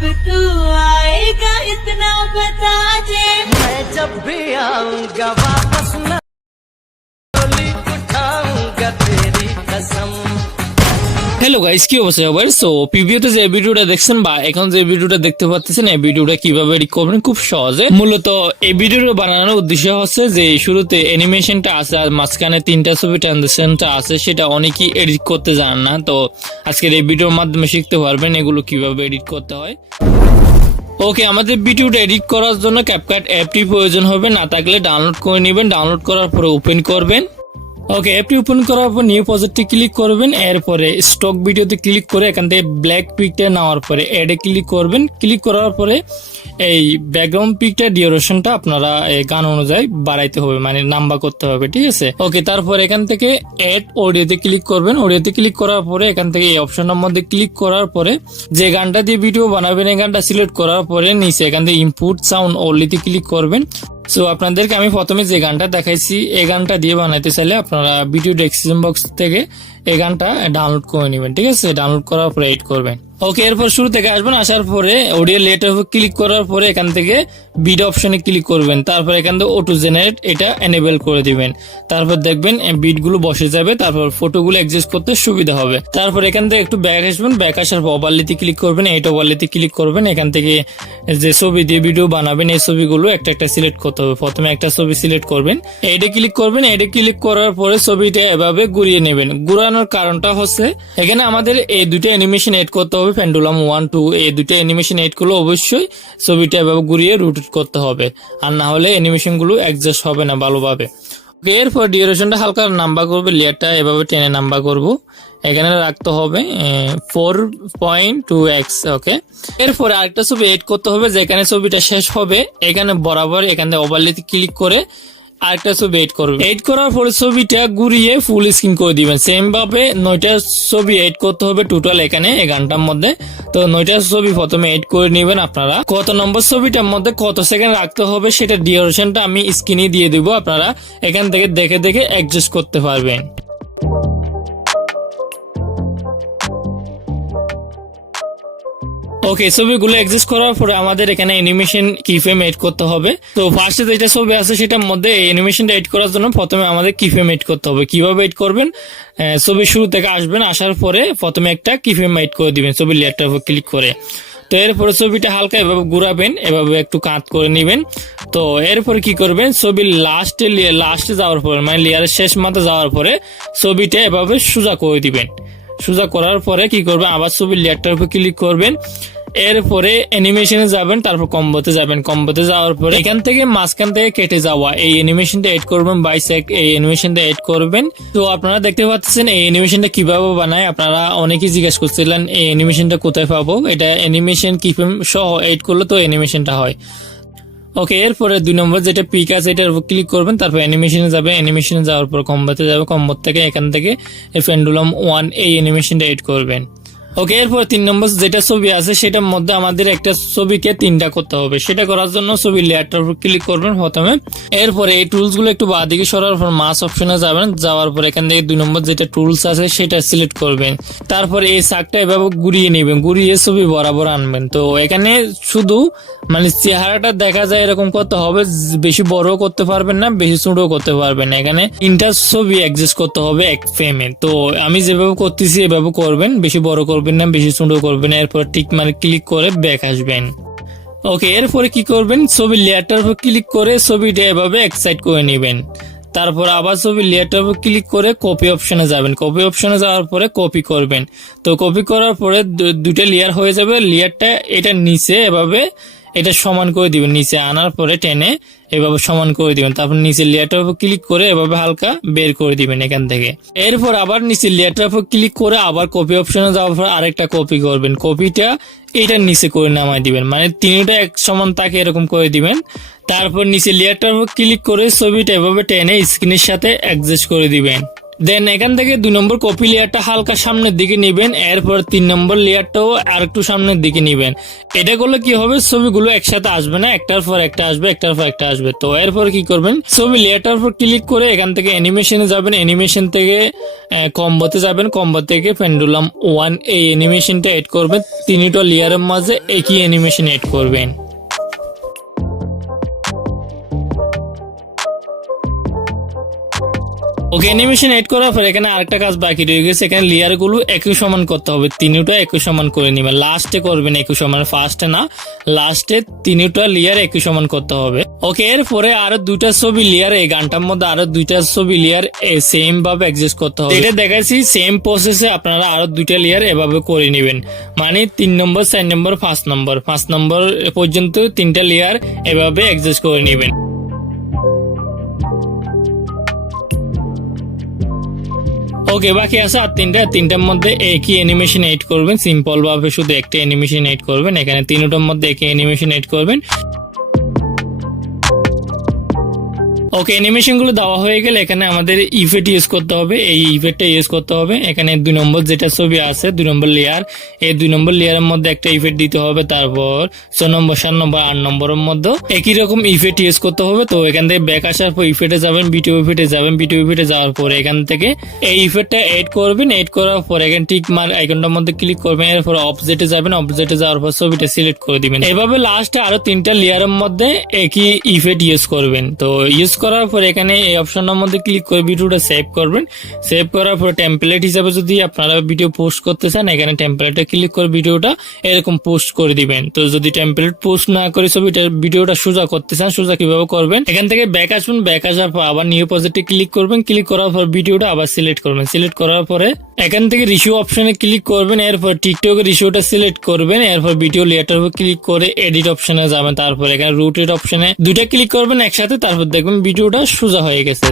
अब तू आएगा इतना बता दे। मैं जब भी आऊंगा वापस न डोली उठाऊंगा तेरी कसम। হ্যালো গাইস, কি অবস্থা সবার? সো প্রিভিউতে যে ভিডিওটা দেখছেন বা এখন যে ভিডিওটা দেখতে পাচ্ছেন, এই ভিডিওটা কিভাবে এডিট করবেন খুব সহজে। মূলত এই ভিডিওটা বানানোর উদ্দেশ্য হচ্ছে যে শুরুতে অ্যানিমেশনটা আছে আর মাঝখানে তিনটা ছবি ট্রানজিশনটা আছে, সেটা অনেকেই এডিট করতে জানেন না। তো আজকের এই ভিডিওর মাধ্যমে শিখতে পারবেন এগুলো কিভাবে এডিট করতে হয়। ওকে, আমাদের ভিডিওটা এডিট করার জন্য ক্যাপকাট অ্যাপটি প্রয়োজন হবে, না থাকলে ডাউনলোড করে নেবেন। ডাউনলোড করার পরে ওপেন করবেন। ওকে, অ্যাপটি ওপেন করার পর নিউ প্রজেক্টে ক্লিক করবেন। এরপরে স্টক ভিডিওতে ক্লিক করে এখান থেকে ব্ল্যাক পিকটা নেওয়ার পরে অ্যাডে ক্লিক করবেন। ক্লিক করার পরে এই ব্যাকগ্রাউন্ড পিকটা ডিউরেশনটা আপনারা গান অনুযায়ী বাড়াইতে হবে, মানে নাম্বার করতে হবে, ঠিক আছে। ওকে, তারপর এখান থেকে অ্যাড অডিওতে ক্লিক করবেন। অডিওতে ক্লিক করার পরে এখান থেকে এই অপশনের মধ্যে ক্লিক করার পরে যে গানটা দিয়ে ভিডিও বানাবেন এই গানটা সিলেক্ট করার পরে নিচে এখান থেকে ইনপুট সাউন্ড অনলিতে ক্লিক করবেন। সো আপনাদেরকে আমি প্রথমে যে গানটা দেখাইছি এই গানটা দিয়ে বানাইতে চাইলে আপনারা ভিডিও ডেসক্রিপশন বক্স থেকে এই গানটা ডাউনলোড করে নেবেন, ঠিক আছে। ডাউনলোড করার পরে এডিট করবেন। ওকে, এরপর শুরু থেকে আসবেন। আসার পরে অডিও লেটার ক্লিক করার পরে এখান থেকে বিট অপশনে ক্লিক করবেন। তারপর এখান থেকে অটো জেনারেট এটা এনেবল করে দিবেন। তারপর দেখবেন বিট গুলো বসে যাবে। তারপর ফটোগুলো অ্যাডজাস্ট করতে সুবিধা হবে। তারপর এখান থেকে একটু ব্যাক আসবেন। ব্যাক আসার পর ওভারলেতে ক্লিক করবেন। এইটা ওভারলেতে ক্লিক করবেন। এখান থেকে যে ছবি দিয়ে ভিডিও বানাবেন এই ছবিগুলো একটা একটা সিলেক্ট করতে হবে। প্রথমে একটা ছবি সিলেক্ট করবেন, এইটা ক্লিক করবেন। এইটা ক্লিক করার পরে ছবিটা এভাবে ঘুরিয়ে নেবেন। ঘুরানোর কারণটা হচ্ছে এখানে আমাদের এই দুটো অ্যানিমেশন এড করতে হবে, পেন্ডুলাম 1 2 এই দুটো অ্যানিমেশন এড করলে অবশ্যই ছবিটা এভাবে ঘুরিয়ে রোটেট করতে হবে, আর না হলে অ্যানিমেশন গুলো অ্যাডজাস্ট হবে না ভালোভাবে। এরপর ডিউরেশনটা হালকা নাম্বার করবে, লেয়ারটা এভাবে টেনে নাম্বার করব, এখানে রাখতে হবে 4.2x। ওকে, এরপরে আরেকটা ছবি এড করতে হবে, যেখানে ছবিটা শেষ হবে এখানে বরাবর এখানে ওভারলেতে ক্লিক করে আরেকটা ছবি এড করবেন। এড করার পরে ছবিটা ঘুরিয়ে ফুল স্ক্রিন করে দিবেন। সেম ভাবে 9টা ছবি এড করতে হবে টোটাল এখানে এই গানটার মধ্যে। তো 9টা ছবি প্রথমে এড করে নেবেন। আপনারা কত নম্বর ছবিটার মধ্যে কত সেকেন্ড রাখতে হবে সেটা ডিউরেশনটা আমি স্ক্রিনে দিয়ে দিব, আপনারা এখান থেকে দেখে দেখে অ্যাডজাস্ট করতে পারবেন। ওকে, ছবিগুলো অ্যাডজাস্ট করার পরে আমাদের এখানে অ্যানিমেশন কিফ্রেম এড করতে হবে। তো ফার্স্টে যেটা ছবি আছে সেটার মধ্যে এই অ্যানিমেশনটা এড করার জন্য প্রথমে আমাদের কিফ্রেম এড করতে হবে। কিভাবে এড করবেন? ছবির শুরু থেকে আসবেন, আসার পরে প্রথমে একটা কিফ্রেম এড করে দিবেন ছবির লেয়ারটার উপর ক্লিক করে। তো এরপরে ছবিটা হালকা এভাবে ঘুরাবেন, এভাবে একটু কাট করে নেবেন। তো এরপরে কি করবেন, ছবির লাস্টে যাওয়ার পরে মানে লেয়ারের শেষ মাথা যাওয়ার পরে ছবিটা এভাবে সোজা করে দিবেন। সোজা করার পরে কি করবেন, আবার ছবির লেয়ারটার উপর ক্লিক করবেন। এরপরে অ্যানিমেশনে যাবেন, তারপর কম্বোতে যাবেন। কম্বোতে যাওয়ার পরে এখান থেকে মাঝখান থেকে কেটে যাওয়া এই অ্যানিমেশনটা এড করবেন, বাইসেক্ট এই অ্যানিমেশনটা এড করবেন। তো আপনারা দেখতে পাচ্ছেন এই অ্যানিমেশনটা কিভাবে বানায়। আপনারা অনেকেই জিজ্ঞেস করছিলেন এই অ্যানিমেশনটা কোথায় পাবো। এটা অ্যানিমেশন কিফ্রেম সহ এড করলে তো অ্যানিমেশনটা হয়। ওকে, এরপরে 2 নম্বর যেটা পিক আছে এটার উপর ক্লিক করবেন। তারপর অ্যানিমেশনে যাবে, অ্যানিমেশনে যাওয়ার পর কম্বোতে যাবে, কম্বো থেকে এখান থেকে পেন্ডুলাম 1 এই অ্যানিমেশনটা এড করবেন। ওকে, এরপর 3 নম্বর যেটা ছবি আছে সেটার মধ্যে আমাদের একটা ছবিকে 3টা করতে হবে। সেটা করার জন্য ছবির লেয়ারটার উপর ক্লিক করবেন প্রথমে। এরপরে এই টুলস গুলো একটু বাঁ দিকে সরার পর মাস অপশনে যাবেন। যাওয়ার পর এখান থেকে 2 নম্বর যেটা টুলস আছে সেটা সিলেক্ট করবেন। তারপর এই সাকটা এভাবে ঘুরিয়ে নেবেন, ঘুরিয়ে ছবি বরাবর আনবেন। তো এখানে শুধু মানে চেহারাটা দেখা যায় এরকম করতে হবে, বেশি বড়ও করতে পারবেন না, বেশি ছোটও করতে পারবেন না। এখানে 3টা ছবি অ্যাডজাস্ট করতে হবে এক ফ্রেমে। তো আমি যেভাবে করতেছি এভাবে করবেন, বেশি বড় করবেন না, বেশি ছোট করবেন। এরপর টিক মানে ক্লিক করে ব্যাক আসবেন। ওকে, এরপরে কি করবেন, ছবির লেয়ারটার উপর ক্লিক করে ছবিটা এভাবে এক সাইড করে নেবেন। তারপর আবার ছবির লেয়ারটার উপর ক্লিক করে কপি অপশনে যাবেন। কপি অপশনে যাওয়ার পরে কপি করবেন। তো কপি করার পরে দুটো লেয়ার হয়ে যাবে। লেয়ারটা এটা নিচে এভাবে এটা সমান করে দিবেন, নিচে আনার পরে টেনে এভাবে সমান করে দিবেন। তারপর নিচের লেয়ারটার উপর ক্লিক করে এভাবে হালকা বের করে দিবেন এখান থেকে। এরপর আবার নিচের লেয়ারটার উপর ক্লিক করে আবার কপি অপশনে যাওয়ার পর আরেকটা কপি করবেন। কপিটা এটার নিচে করে নামাই দিবেন, মানে তিনটা এক সমান তাকে এরকম করে দিবেন। তারপর নিচে লেয়ারটার উপর ক্লিক করে ছবিটা এভাবে টেনে স্ক্রিনের সাথে অ্যাডজাস্ট করে দিবেন। দেন এখান থেকে 2 নম্বর কপি লেয়ারটা হালকা সামনের দিকে নিবেন, এরপর 3 নম্বর লেয়ারটাও আর একটু সামনের দিকে নিবেন। এটা করলে কি হবে, ছবিগুলো একসাথে আসবে না, একটার পর একটা আসবে, একটার পর একটা আসবে। তো এরপর কি করবেন, ছবি লেয়ারটার উপর ক্লিক করে এখান থেকে অ্যানিমেশনে যাবেন, অ্যানিমেশন থেকে কম্বোতে যাবেন, কম্বো থেকে পেন্ডুলাম 1 এই অ্যানিমেশনটা এড করবেন। 3টা লেয়ারের মাঝে একই অ্যানিমেশন এড করবেন। ওকে, অ্যানিমেশন এড করার পর এখানে আরেকটা কাজ বাকি রয়ে গেছে, এখানে লেয়ার গুলো একই সমান করতে হবে, 3টা একই সমান করে নিবেন। লাস্টে করবেন একই সমান, ফার্স্টে না, লাস্টে 3টা লেয়ার একই সমান করতে হবে। ওকে, এরপরে আরো 2টা ছবি লেয়ার, এই গানটার মধ্যে আরো 2টা ছবি লেয়ার সেম ভাবে অ্যাডজাস্ট করতে হবে। এটা দেখাইছি সেম প্রসেসে আপনারা আরো 2টা লেয়ার এভাবে করে নিবেন, মানে 3 নম্বর, 4 নম্বর, 5 নম্বর পর্যন্ত 3টা লেয়ার এভাবে অ্যাডজাস্ট করে নিবেন। ওকে, বাকি আছে আর 3টার মধ্যে একই অ্যানিমেশন এড করবেন, সিম্পল ভাবে শুধু একটা অ্যানিমেশন এড করবেন। এখানে 3টার মধ্যে একই অ্যানিমেশন এড করবেন। ওকে, অ্যানিমেশন গুলো দেওয়া হয়ে গেলে এখানে আমাদের ইফেক্ট ইউজ করতে হবে, এই ইফেক্টটা ইউজ করতে হবে। এখানে 2 নম্বর যেটা ছবি আছে, 2 নম্বর লেয়ার, এই 2 নম্বর লেয়ারের মধ্যে একটা ইফেক্ট দিতে হবে। তারপর 6 নম্বর, 7 নম্বর, 8 নম্বরের মধ্যে একই রকম ইফেক্ট ইউজ করতে হবে। তো এখান থেকে ব্যাক আসার পর ইফেক্টে যাবেন, ভিডিও ইফেক্টে যাবেন, ভিডিও ইফেক্টে যাওয়ার পর এখান থেকে এই ইফেক্টটা এড করবেন। এড করার পর এখানে টিক মার্ক আইকনটার মধ্যে ক্লিক করবেন, এরপর অবজেক্টে যাবেন, অবজেক্টে যাওয়ার পর ছবিটা সিলেক্ট করে দিবেন। এভাবে লাস্টে আরো 3টা লেয়ারের মধ্যে একই ইফেক্ট ইউজ করবেন। তো ইউজ করার পর এখানে এই অপশনের মধ্যে ক্লিক করে ভিডিওটা সেভ করবেন। সেভ করার পর টেমপ্লেট হিসাবে যদি আপনারা ভিডিও পোস্ট করতে চান, এখানে টেমপ্লেটে ক্লিক করে ভিডিওটা এরকম পোস্ট করে দিবেন। তো যদি টেমপ্লেট পোস্ট না করে ছবিটা ভিডিওটা সোজা করতে চান, সোজা কিভাবে করবেন, এখান থেকে ব্যাক আসবেন, ব্যাক আসার পর আবার নিউ প্রজেক্টে ক্লিক করবেন। ক্লিক করার পর ভিডিওটা আবার সিলেক্ট করবেন। সিলেক্ট করার পরে এখান থেকে রিশিও অপশনে ক্লিক করবেন, এরপর টিকটকের রিশিওটা সিলেক্ট করবেন, এরপর ভিডিও লেয়ারটার উপর ক্লিক করে এডিট অপশনে যাবেন। তারপর এখানে রোটেট অপশনে 2টা ক্লিক করবেন একসাথে, তারপর দেখবেন ভিডিওটা সোজা হয়ে গেছে।